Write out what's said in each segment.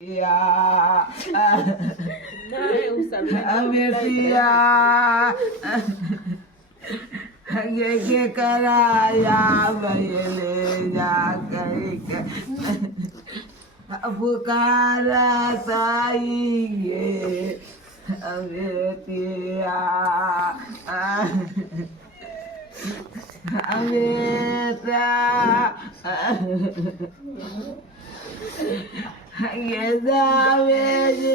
बेटिया ये कराया ले जा के पुकारा ताई ये बेटिया बेटा ये जावे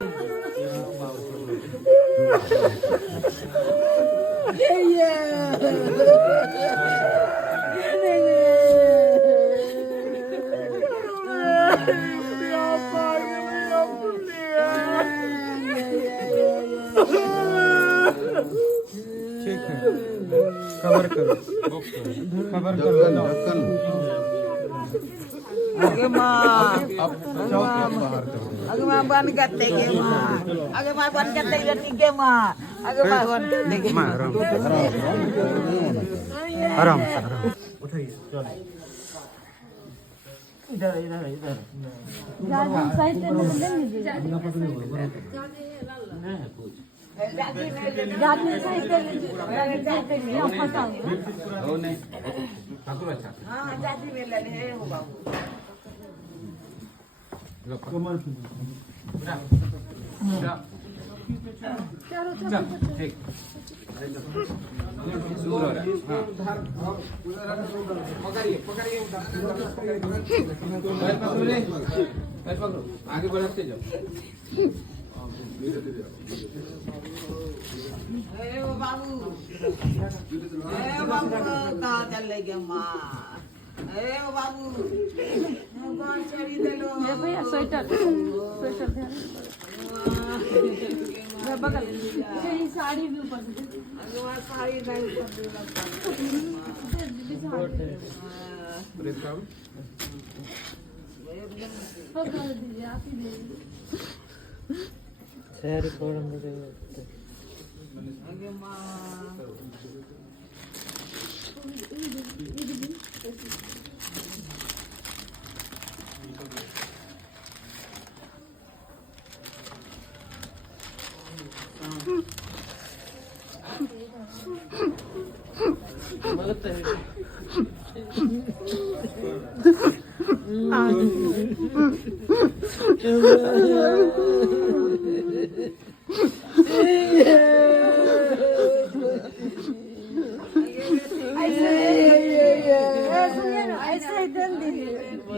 ठीक है कवर करो कवर करो आगे माँ बाहर करो आगे माँ बंद करते के माँ आगे माँ बंद करते के माँ आगे माँ बंद करते के माँ आराम से आराम उठाइए इधर इधर इधर आगे बढ़ते जाओ बाबू कहाँ चल गए माँ बाबू कौन चली दे लो भैया स्वेटर स्वेटर बगल साड़ी भी ऊपर से साड़ी नहीं दीजिए आप ही दे सारी फोरम में आगे माँ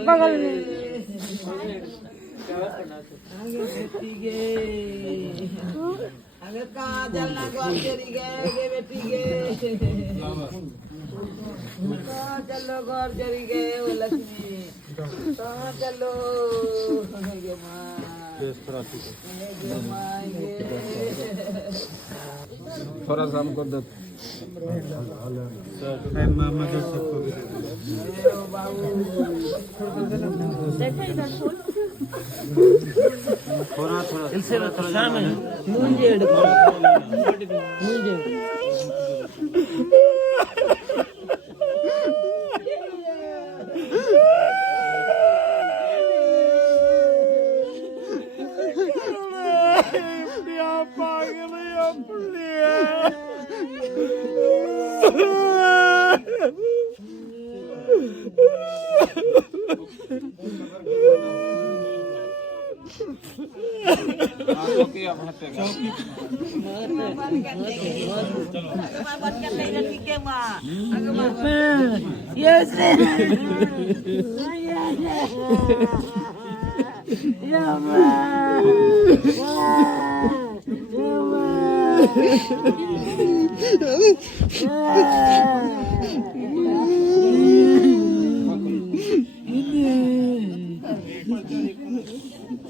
बगल में अगर कहाँ जलना घर चली गए बेटी गे कहाँ चलो घर चली गए वो लक्ष्मी कहाँ चलो ये माँ थोड़ा सा हमको दो मामा जो सबको थोड़ा थोड़ा इनसे थोड़ा मुझे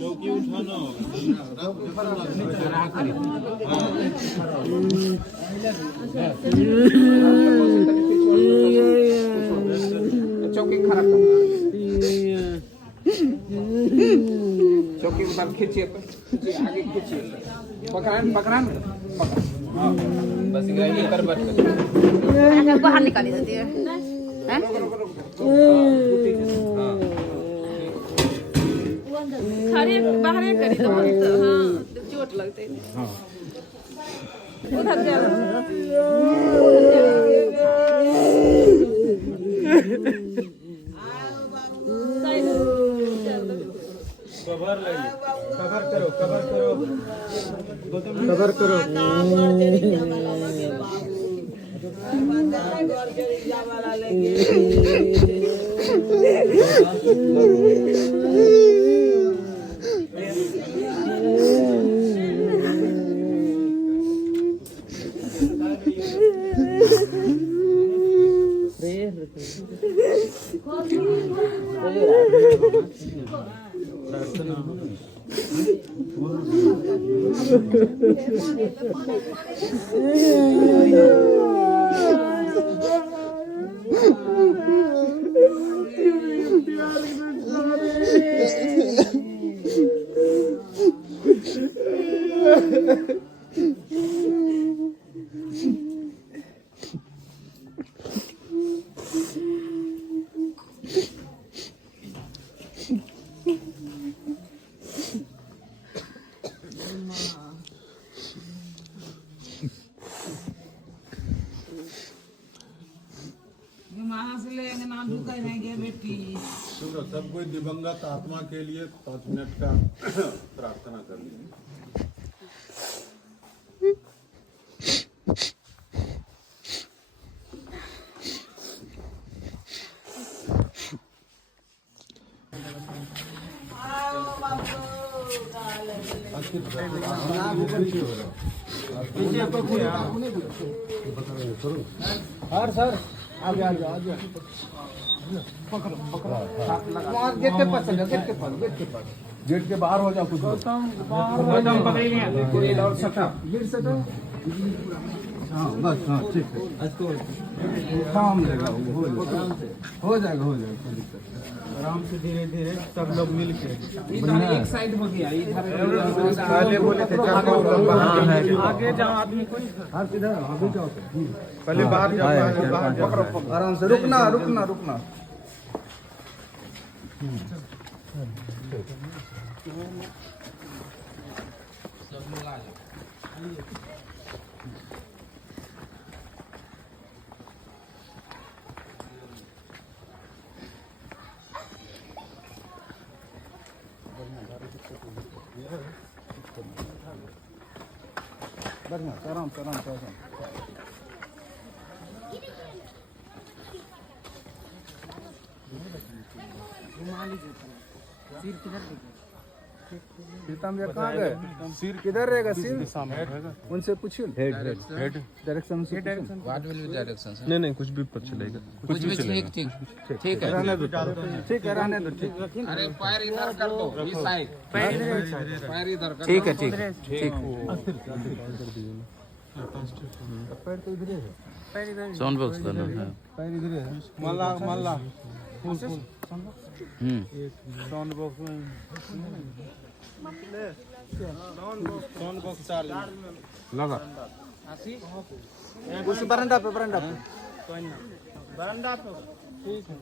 चौकी उठाना चौकी खराब चौकी ऊपर खींचिए आगे खींचिए पकड़ान पकड़ान बस ये कर बस बाहर निकाली देती है खाली बाहर करी तो हाँ चोट लगते हाँ उधर जा कवर लगी कवर करो कवर करो कवर करो सब कोई दिवंगत आत्मा के लिए 5 मिनट का प्रार्थना कर लीजिए। और सर आगे आगे आगे पकड़ो पकड़ो वहाँ गेट के पास चलो गेट के पास गेट के बाहर हो जाओ कुछ और सटा गेट सटा हाँ बस हाँ ठीक है काम लेगा हो जाएगा कोई दिक्कत आराम से धीरे धीरे सब लोग मिल के एक साइड हो गया इधर पहले बोले थे आगे जाओ आदमी कोई हाँ किधर आगे जाओ पहले बाहर जाओ पकड़ो आराम से रुकना रुकना रुकना बढ़िया आराम से आराम से सीताम भैया कहाँ गए सिर किधर रहेगा सिर उनसे पूछिए हेड डायरेक्शन से व्हाट विल बी डायरेक्शन नहीं नहीं कुछ भी पता चलेगा कुछ भी ठीक ठीक है रहने दो ठीक है रहने दो ठीक अरे पैर इधर कर दो इस साइड पैर इधर कर ठीक है ठीक ठीक पैर तो इधर है साउंड बॉक्स दो ना पैर इधर है मल्ला साउंड बॉक्स में साउंड बॉक्स चालू लगा उसी बरंडा पे बरामदा पे ठीक है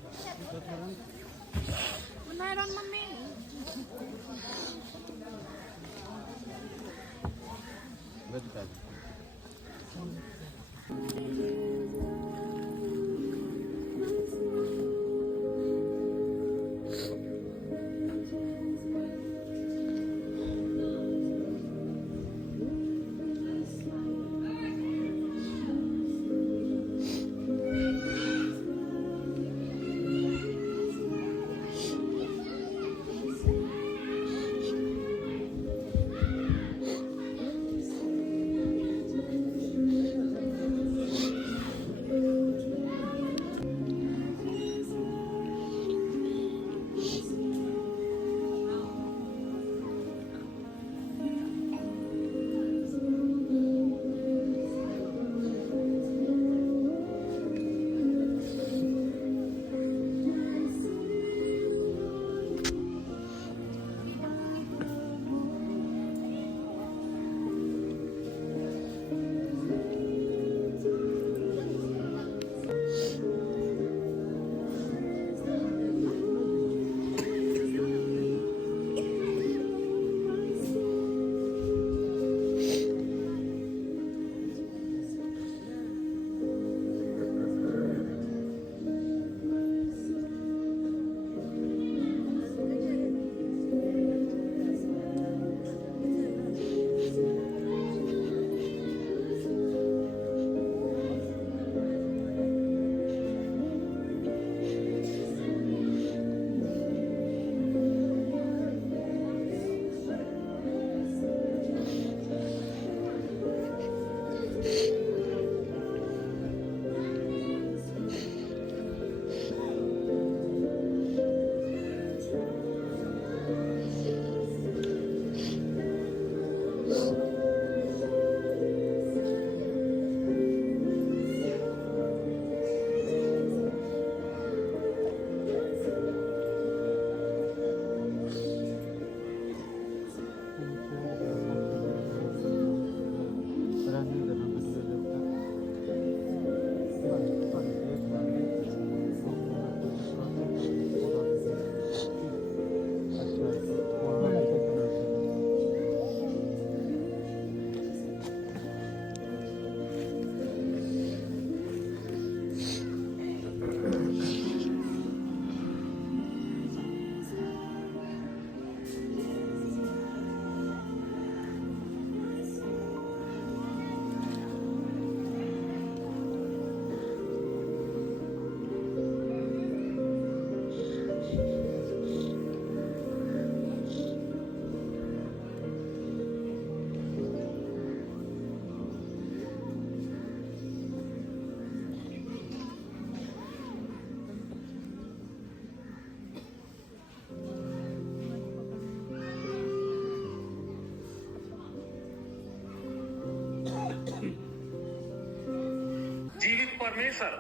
परमेश्वर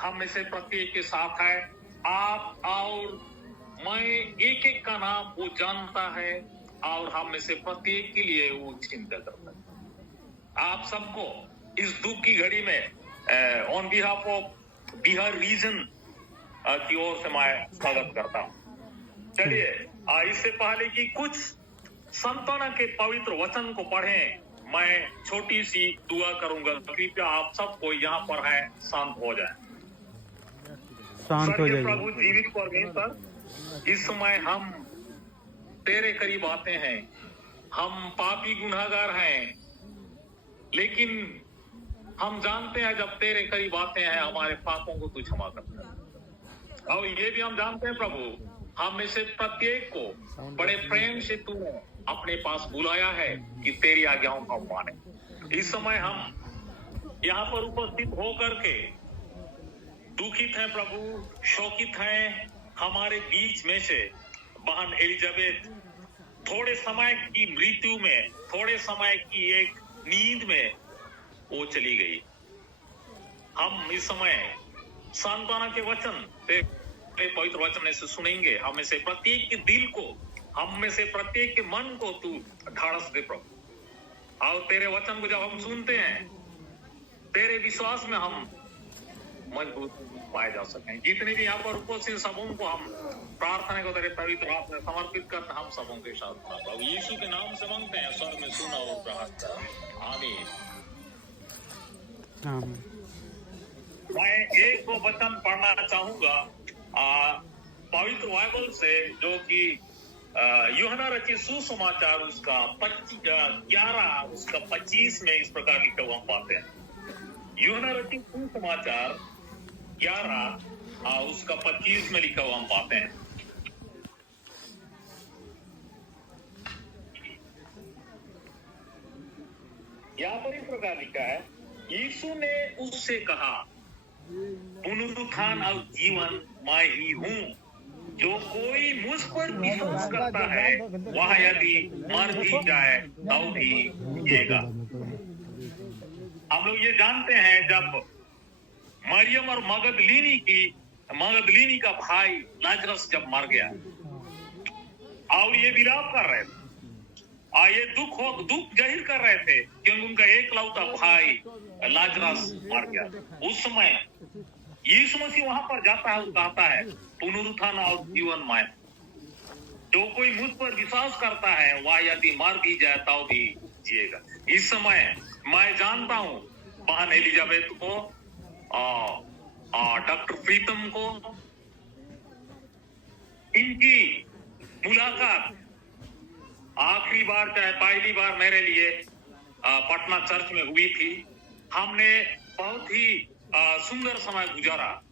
हम में से प्रत्येक के साथ है। आप और मैं एक एक का नाम वो जानता है और हम में से प्रत्येक के लिए वो चिंता करता है। आप सबको इस दुख की घड़ी में on behalf of Bihar region की ओर से मैं स्वागत करता हूँ। चलिए इससे पहले कि कुछ संताना के पवित्र वचन को पढ़ें, मैं छोटी सी दुआ करूंगा। कृपया आप सबको यहाँ पर है शांत हो जाए। शांत हो जाइए। प्रभु जीवित परमेश्वर, इस समय हम तेरे करीब आते हैं। हम पापी गुनाहगार हैं, लेकिन हम जानते हैं जब तेरे करीब आते हैं हमारे पापों को तू क्षमा करता है। और ये भी हम जानते हैं प्रभु, हम में से प्रत्येक को बड़े प्रेम से तू अपने पास बुलाया है कि तेरी आज्ञाओं का माने। इस समय हम यहाँ पर उपस्थित होकर के दुखित हैं प्रभु, शोकित हैं। हमारे बीच में से बहन एलिजाबेथ थोड़े समय की मृत्यु में, थोड़े समय की एक नींद में वो चली गई। हम इस समय सांत्वना के वचन पवित्र वचन से सुनेंगे। हम में से प्रत्येक के दिल को, हम में से प्रत्येक के मन को तू ढाढ़स दे प्रभु। और तेरे वचन को जब हम सुनते हैं, तेरे विश्वास में हम मजबूत पाए जा सकें। जितने भी यहाँ पर उपस्थित सबों को हम प्रार्थना को तेरे पवित्र हाथ में समर्पित करते, हम सबों के साथ प्रभु यीशु के नाम से मांगते हैं, स्वर में सुना और ग्रहण कर। आमीन। मैं एक दो वचन पढ़ना चाहूंगा पवित्र बाइबल से, जो कि यूहन्ना रचित सुसमाचार उसका 11 उसका 25 में इस प्रकार लिखा हुआ हम पाते हैं। यूहन्ना रचित सुसमाचार 11 उसका 25 में लिखा हुआ हम पाते हैं। यहाँ पर इस प्रकार लिखा है, यीशु ने उससे कहा, पुनरुत्थान और जीवन मैं ही हूँ। जो कोई मुझ पर विश्वास करता है वह यदि मर भी जाए तो भी जिएगा। हम लोग ये जानते हैं, जब मरियम और मगदलीनी का भाई लाजरस जब मर गया और ये विलाप कर रहे थे, ये दुख जाहिर कर रहे थे क्योंकि उनका एकलौता भाई लाजरस मर गया। उस समय यीशु मसीह वहां पर जाता है और कहता है, पुनरुत्थान और जीवन मैं। जो कोई मुझ पर विश्वास करता है वह यदि मर भी जाए तो भी जिएगा। इस समय मैं जानता हूँ बहन एलिजाबेथ को, डॉक्टर प्रीतम को, इनकी मुलाकात आखिरी बार, चाहे पहली बार मेरे लिए पटना चर्च में हुई थी। हमने बहुत ही सुंदर समय गुजारा।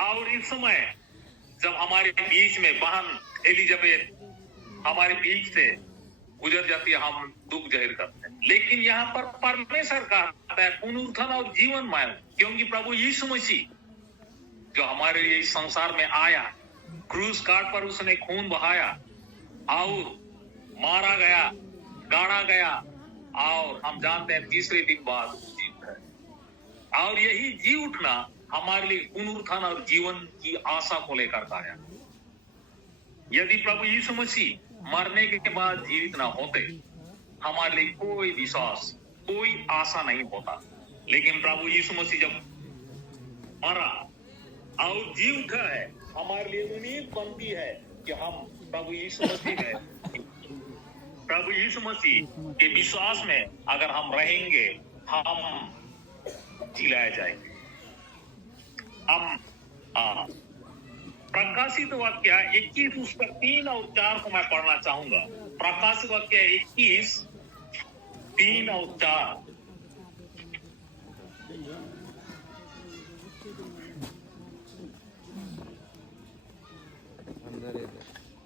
और इस समय जब हमारे बीच में बहन एलिजाबेथ हमारे बीच से गुजर जाती है, हम दुख जाहिर करते हैं। लेकिन यहाँ पर परमेश्वर कहता है पुनरुत्थान और जीवन मैं, क्योंकि प्रभु यीशु मसीह जो हमारे लिए इस संसार में आया, क्रूस काट पर उसने खून बहाया और मारा गया, गाड़ा गया, और हम जानते हैं तीसरे दिन बाद जी उठा। और यही जी उठना हमारे लिए पुनरुत्थान और जीवन की आशा को लेकर आया। यदि प्रभु यीशु मसीह मरने के बाद जीवित ना होते, हमारे लिए कोई विश्वास, कोई आशा नहीं होता। लेकिन प्रभु यीशु मसीह जब मरा और जी उठा है, हमारे लिए उम्मीद बनती है कि हम प्रभु यीशु मसीह के विश्वास में अगर हम रहेंगे, हम जिलाए जाएंगे। हम प्रकाशित वाक्य 21 उसका 3 और 4 को मैं पढ़ना चाहूंगा। प्रकाशित वाक्य 21 3 और 4।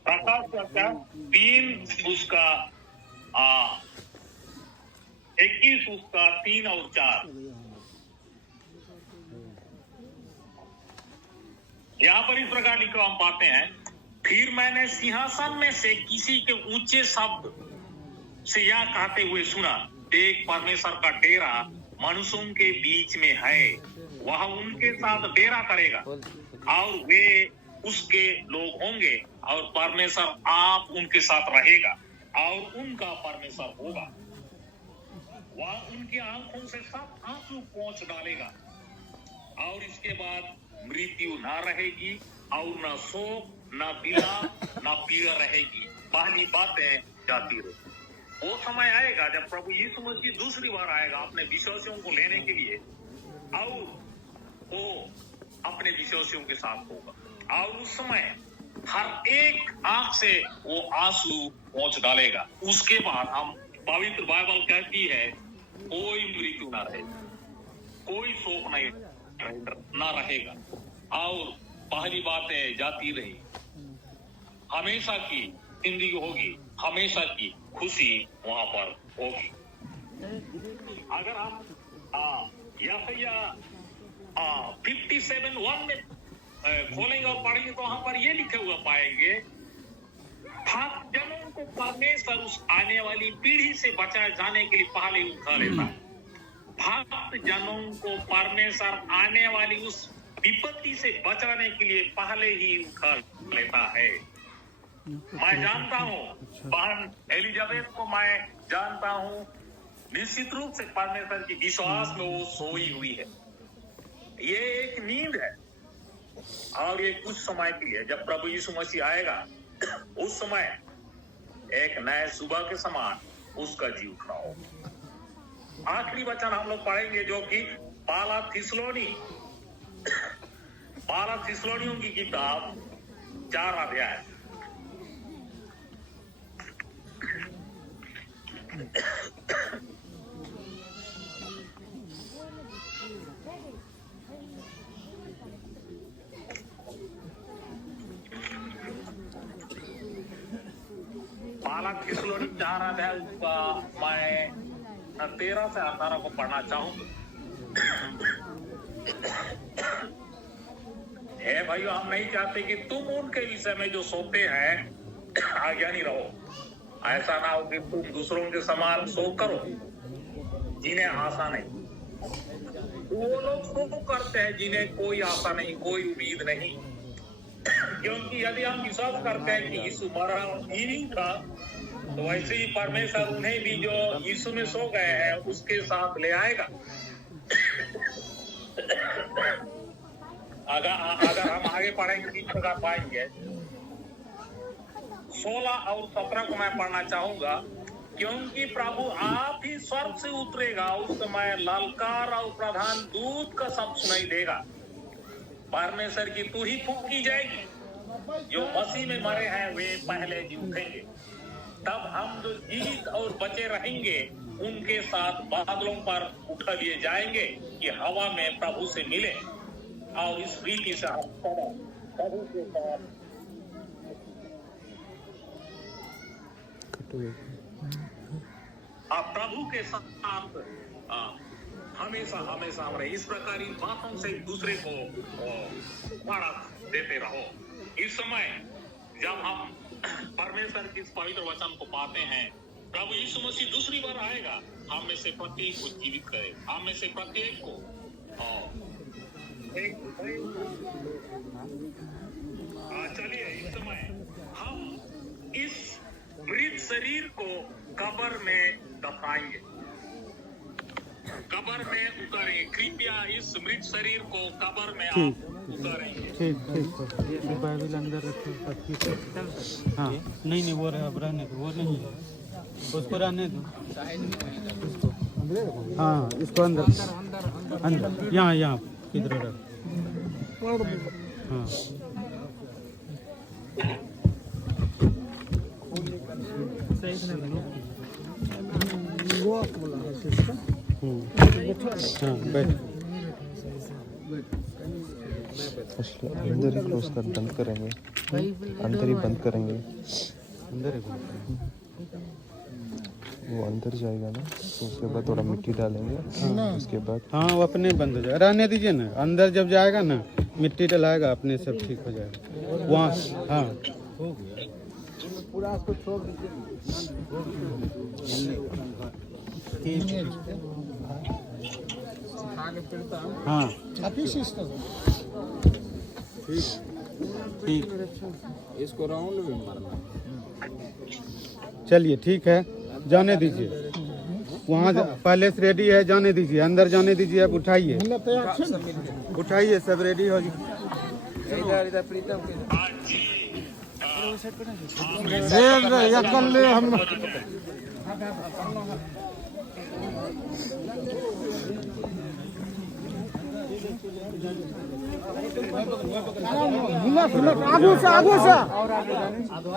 प्रकाश वाक्य 3 उसका 21 उसका 3 और 4। यहाँ पर इस प्रकार लिखा हम पाते हैं, फिर मैंने सिंहासन में से किसी के ऊंचे शब्द से यह कहते हुए सुना, देख परमेश्वर का डेरा मनुष्यों के बीच में है, वह उनके साथ डेरा करेगा और वे उसके लोग होंगे और परमेश्वर आप उनके साथ रहेगा और उनका परमेश्वर होगा। वह उनकी आंखों से सब आंसू पोंछ डालेगा और इसके बाद मृत्यु ना रहेगी और न शोक, न विलाप, न पीड़ा रहेगी। पहली बातें जाती रहे। वो समय आएगा जब प्रभु यीशु मसीह दूसरी बार आएगा अपने विश्वासियों को लेने के लिए और वो अपने विश्वासियों के साथ होगा और उस समय हर एक आंख से वो आंसू पोंछ डालेगा। उसके बाद हम पवित्र बाइबल कहती है कोई मृत्यु ना रहेगी, कोई शोक नहीं ना रहेगा और पहली बातें जाती रही। हमेशा की जिंदगी होगी, हमेशा की खुशी वहां पर होगी। अगर हम यशायाह 57:1 में खोलेंगे और पढ़ेंगे तो वहां पर ये लिखे हुआ पाएंगे, भक्त जनों को परमेश्वर उस आने वाली पीढ़ी से बचाए जाने के लिए पहले उठा लेता है। भक्त जनों को परमेश्वर आने वाली उस विपत्ति से बचाने के लिए पहले ही उठा लेता है। मैं जानता हूँ बहन एलिजाबेथ को, मैं जानता हूँ निश्चित रूप से परमेश्वर की विश्वास में वो सोई हुई है। ये एक नींद है और ये कुछ समय के लिए, जब प्रभु यीशु मसीह आएगा उस समय एक नए सुबह के समान उसका जी उठना होगा। आखिरी वचन हम लोग पढ़ेंगे जो कि पहला थिस्सलुनीयों की किताब 4 अध्याय। पहला थिस्सलुनी 4 अध्याय का मैं 13 से 18 को पढ़ना चाहूंगा। हे भाइयों, हम नहीं चाहते कि तुम उनके विषय में जो सोते हैं अज्ञानी रहो। ऐसा ना हो कि तुम दूसरों के समान शोक करो जिन्हें आशा नहीं। वो लोग शोक करते हैं जिन्हें कोई आशा नहीं, कोई उम्मीद नहीं। क्योंकि यदि हम विश्वास करते हैं कि यीशु मरा ही था, तो वैसे ही परमेश्वर उन्हें भी जो यीशु में सो गए हैं उसके साथ ले आएगा। अगर हम आगे पढ़ेंगे इस प्रकार पाएंगे। 16 और 17 को मैं पढ़ना चाहूंगा। क्योंकि प्रभु आप ही स्वर्ग से उतरेगा, उस समय ललकार और प्रधान दूत का शब्द सुनाई देगा। परमेश्वर की तू ही फूंकी जाएगी। जो मसीह में मरे हैं वे पहले जी उठेंगे। तब हम जो जीवित और बचे रहेंगे उनके साथ बादलों पर उठा लिए जाएंगे कि हवा में प्रभु से मिले और इस रीति से हम प्रभु के साथ प्रभु के साथ हमेशा हमेशा हम रहे। इस प्रकार इन बातों से एक दूसरे को बढ़ा देते रहो। इस समय जब हम परमेश्वर के इस पवित्र वचन को पाते हैं, प्रभु यीशु मसीह दूसरी बार आएगा, हम में से प्रत्येक को जीवित करे, हम में से प्रत्येक को चलिए इस समय हम इस मृत शरीर को कब्र में दफनाएंगे, कब्र में उतारेंगे। कृपया इस मृत शरीर को कब्र में आप उतारेंगे। ठीक ये बाइबल अंदर रखो। हाँ नहीं वो अब रहने दो, वो नहीं उसको रहने दो। हाँ इसको अंदर यहाँ किधर रख। हाँ अंदर ही क्लोज कर बंद करेंगे, अंदर ही बंद करेंगे। अंदर ही वो अंदर जाएगा ना, तो उसके बाद थोड़ा मिट्टी डालेंगे। उसके बाद हाँ वो अपने बंद हो जाएगा। रहने दीजिए ना, अंदर जब जाएगा ना मिट्टी डलाएगा, अपने सब ठीक हो जाएगा वहाँ। हाँ हो गया पूरा उसको छोड़ दीजिए। आगे फिरता हूँ। हाँ ठीक इसको राउंड में मारना। चलिए ठीक है, जाने दीजिए। वहाँ पहले से रेडी है, जाने दीजिए, अंदर जाने दीजिए। अब उठाइए उठाइए, सब रेडी हो जी।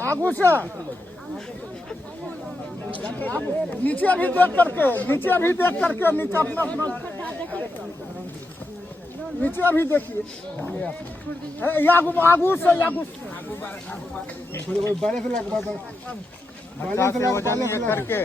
आगू से नीचे भी देख करके नीचे अपना नीचे भी देखिए। आगू से करके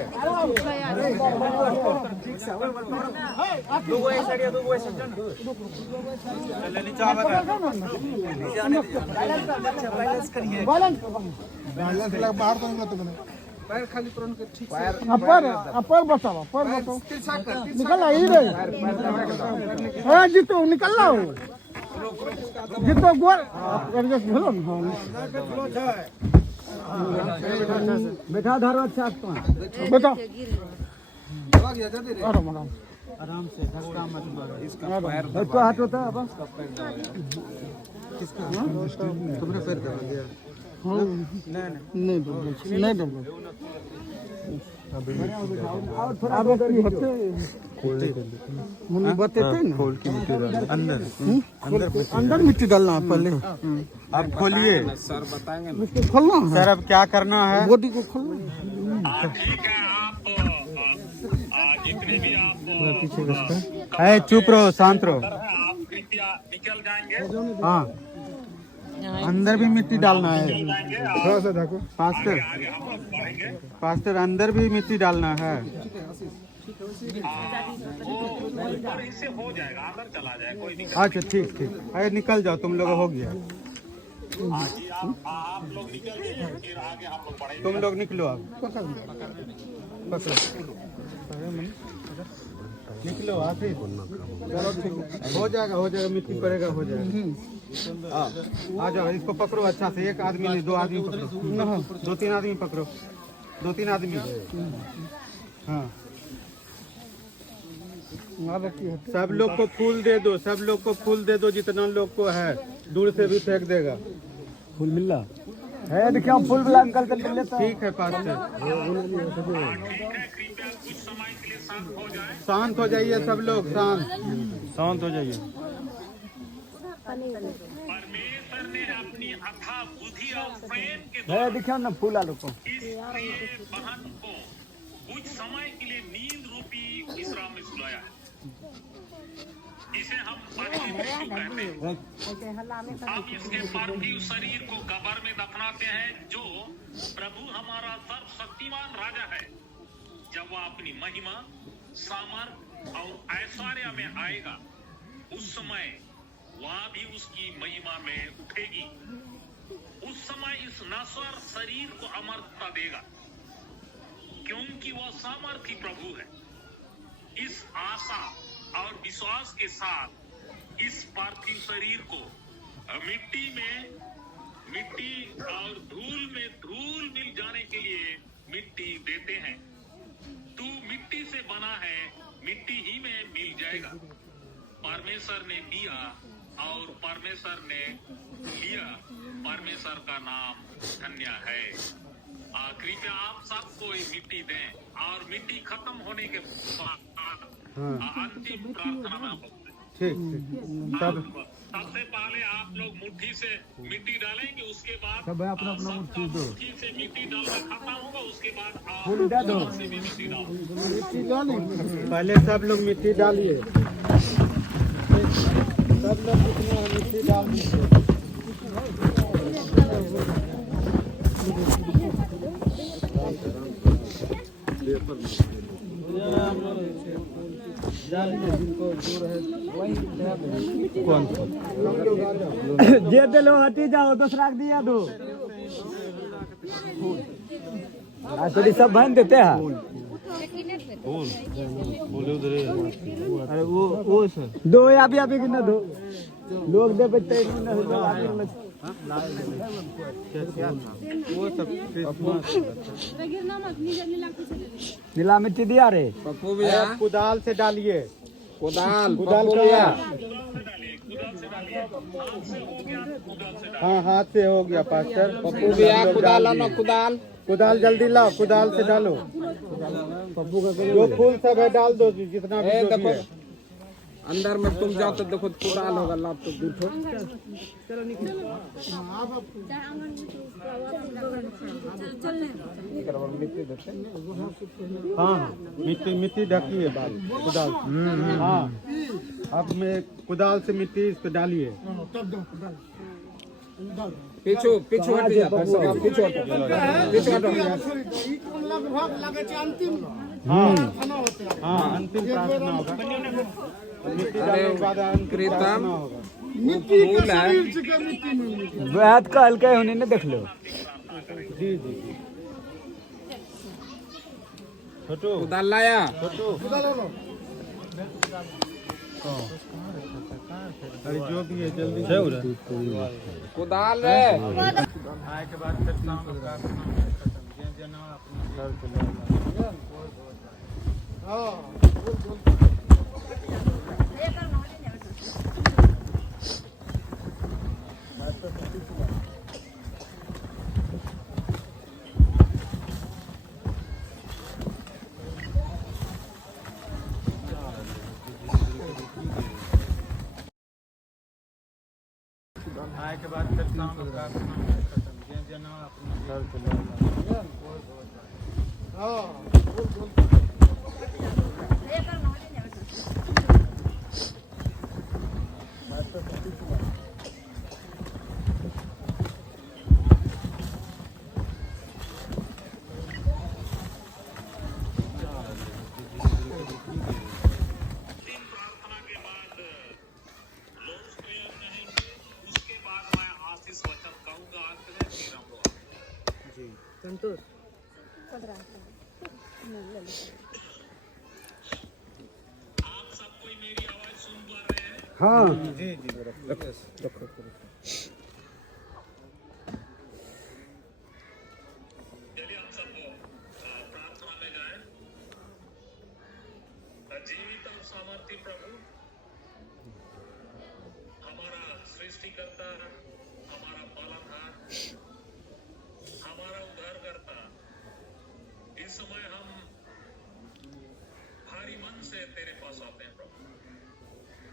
अपर बताओ निकल ही रही जीतो निकल रहा हो जीतो गोल बैठा धरो। अच्छा बेटा आराम से धक्का मत मारो। इसका हाथ होता है तुमने पैर कर दिया। नहीं अंदर मिट्टी डालना है पहले। अब खोलिए सर बताएंगे ना। खोलना है सर, अब क्या करना है? बॉडी को खोलना ठीक है, आप जितने भी आप है, चुप रहो, शांत रहो। आप कृपया निकल जाएंगे। हाँ, अंदर भी मिट्टी डालना है। थोड़ा सा देखो पास्टर अंदर भी मिट्टी डालना है। इससे हो जाएगा, अंदर चला जाए, कोई नहीं। अच्छा ठीक। अरे निकल जाओ, तुम लोग हो गया। आप लोग निकल गए, फिर आगे हम लोग बढ़ेंगे। तुम लोग निकलो, आप पकड़ो, निकलो आप ही। चलो ठीक है, हो जाएगा मिट्टी पड़ेगा, हो जाएगा। आ जाओ, इसको पकड़ो अच्छा से। एक आदमी नहीं, 2 आदमी पकड़ो, 2-3 आदमी पकड़ो, 2-3 आदमी। हाँ, सब लोग को फूल दे दो, जितना लोग को है। दूर से भी फेंक देगा। फूल मिल रहा है। देखिए फूल मिला अंकल से मिल लेता। ठीक है पास्टर, शांत हो जाइए सब लोग, शांत हो जाइए। परमेश्वर ने अपनी अथाह बुद्धि और प्रेम के देखिए ना फूल आलू को इस प्रिय बहन को कुछ समय के लिए नींद रूपी विश्राम में सुलाया है। इसे हम पार्थिव मृत्यु कहते हैं। हम इसके पार्थिव शरीर को कब्र में दफनाते हैं, जो प्रभु हमारा सर्वशक्तिमान राजा है। जब वह अपनी महिमा, सामर्थ और ऐश्वर्य में आएगा, उस समय वह भी उसकी महिमा में उठेगी। उस समय इस नश्वर शरीर को अमरता देगा, क्योंकि वह सामर्थी प्रभु है। इस आशा और विश्वास के साथ इस पार्थिव शरीर को मिट्टी और धूल में धूल मिल जाने के लिए मिट्टी देते हैं। तू मिट्टी से बना है, मिट्टी ही में मिल जाएगा। परमेश्वर ने दिया और परमेश्वर ने लिया, परमेश्वर का नाम धन्य है। कृपया आप सबको मिट्टी दें और मिट्टी खत्म होने के बाद अंतिम प्रार्थना में ठीक। सबसे पहले आप लोग मुट्ठी से मिट्टी डालेंगे, उसके बाद अपना मुट्ठी से मिट्टी डालना खत्म होगा, उसके बाद आप से भी मिट्टी डालो। पहले सब लोग मिट्टी डालिए, सब लोग मिट्टी डाल दीजिए। कौन जे दिलो हटी जाओ, दूसरा दिया दो। सब बहन देते हैं। अरे वो सर दो या भी कितना दो लोग दे पे तेज में नहीं वो सब क्रिसमस नीला मिट्टी दिया रे पप्पू भैया कुदाल से डालिए कुदाल कुदाल पप्पू भैया भैया हाँ हाथ से हो गया पास्टर पप्पू भैया कुदाल लाना कुदाल कुदाल जल्दी लाओ कुदाल से डालो जो फूल सब है डाल दो जितना भी ए जो भी देखो है। अंदर में तुम जाओ तो देखो कुदाल होगा लाभ तो दूठो हाँ मिट्टी मिट्टी ढकी है बाल कुदाल हाँ अब मैं कुदाल से मिट्टी इस पे डालिए पीछू पीछू हट जा पीछू हटो हाँ अंतिम प्रार्थना होगा मिट्टी डालने के बाद अंतिम प्रीतम प्रार्थना होगा फूल है बात का हल्का होने ने देख लो जी जी छोटू कुदाल लाया अरे जो भी है जल्दी कुदाल रे आए के बाद फिर शाम को प्रार्थना खत्म जना अपना घर चला आए के बाद फिर शाम को प्रार्थना खत्म जना अपना घर चला प्रार्थना के बाद लोग प्रेयर कहेंगे, उसके बाद मैं आशीष वचन कहूंगा अंत में फिर हम लोग आप सब कोई मेरी आवाज सुन पा रहे हैं? हाँ चलिए हम सब प्रार्थना में जाएं। जीवित और सामर्थी प्रभु, हमारा सृष्टिकर्ता, हमारा पालनहार, हमारा उद्धारकर्ता, इस समय हम भारी मन से तेरे पास आते हैं प्रभु।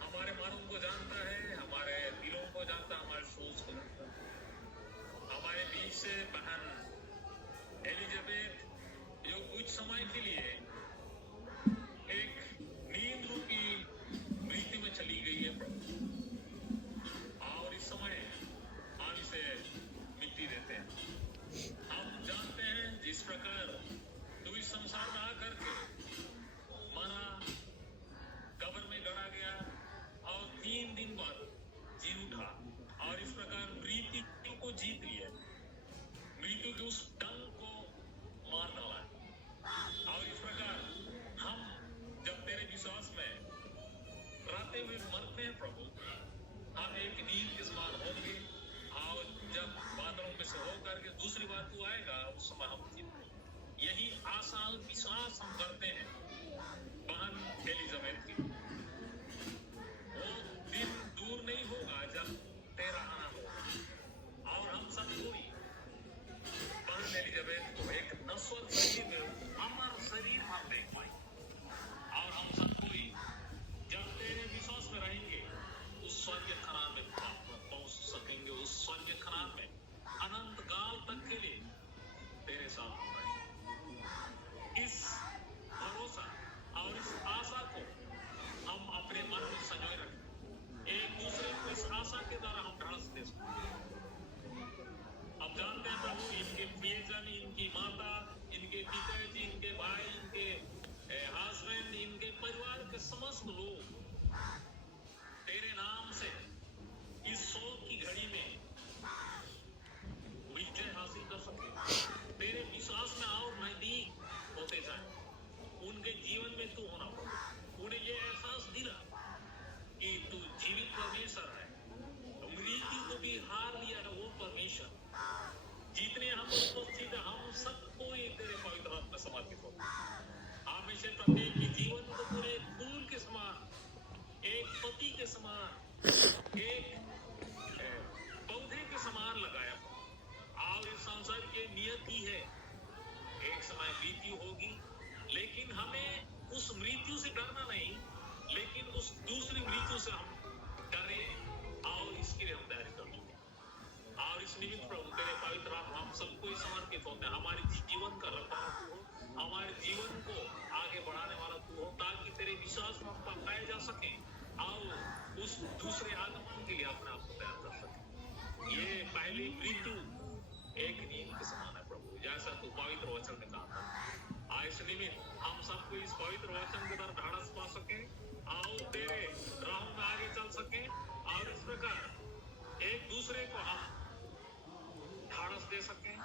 हमारे मनों को जानता है, हमारे दिलों को जानता है, हमारे सोच को जानता है। हमारे बीच से बहन एलिजाबेथ जो कुछ समय के लिए एक नींद रूपी मृत्यु में चली गई है प्रभु, और इस समय हम इसे मिट्टी देते हैं। हम जानते हैं जिस प्रकार तू इस संसार में आकर के मरा, कब्र में गड़ा गया और 3 दिन बाद जी उठा, और इस प्रकार मृत्यु को जीत लिया, मृत्यु के उस डंक को मार डाला, और इस प्रकार उस दूसरे आगमन के लिए अपने आप को तैयार कर सके। ये पहली मृत्यु एक नींद के समान है प्रभु, जैसा तू पवित्र वचन में कहा था। आज निमित्त हम सबको इस पवित्र वचन के द्वारा ढाढ़स पा सके और तेरे राह में आगे चल सके और इस प्रकार एक दूसरे को हम ढाढ़स दे सके,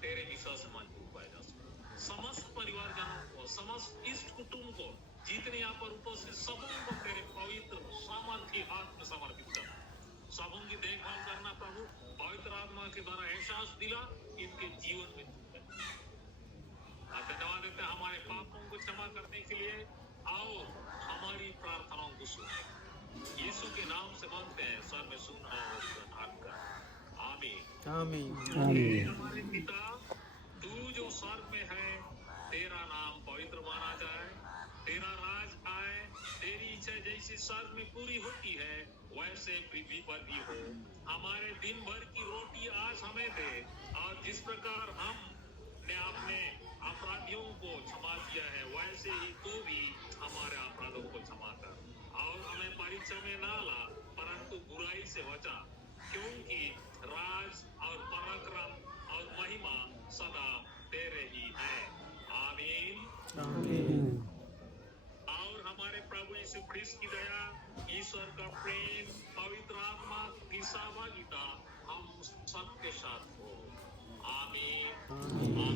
तेरे विश्वास से मजबूत पाए जा सके। समस्त परिवारजनों को, समस्त इष्ट कुटुंब को, जितने यहाँ पर उपस्थित सबों को तेरे पवित्र सामर्थ्य हाथ में समर्पित कर, सबों की देखभाल करना प्रभु। पवित्र आत्मा के द्वारा एहसास दिला इनके जीवन में धन्यवाद देते हैं हमारे पापों को क्षमा करने के लिए और हमारी प्रार्थनाओं को सुने। यीशु के नाम से मांगते हैं, सर में सुन और कर। आमीन आमीन। हमारे पिता, तू जो स्वर्ग में है, तेरा नाम पवित्र माना जाए, तेरा राज आए, तेरी इच्छा जैसी स्वर्ग में पूरी होती है वैसे पृथ्वी पर भी हो। हमारे दिन भर की रोटी आज हमें दे, और जिस प्रकार हमने अपने अपराधियों को क्षमा किया है वैसे ही तू भी हमारे अपराधों को क्षमा कर, और हमें परीक्षा में ना ला परंतु बुराई से बचा, क्योंकि राज और पराक्रम और महिमा सदा तेरे ही है। आमीन। और हमारे प्रभु यीशु ख्रिस्त की दया, ईश्वर का प्रेम, पवित्र आत्मा की सहभागिता हम सबके साथ हो। आमीन।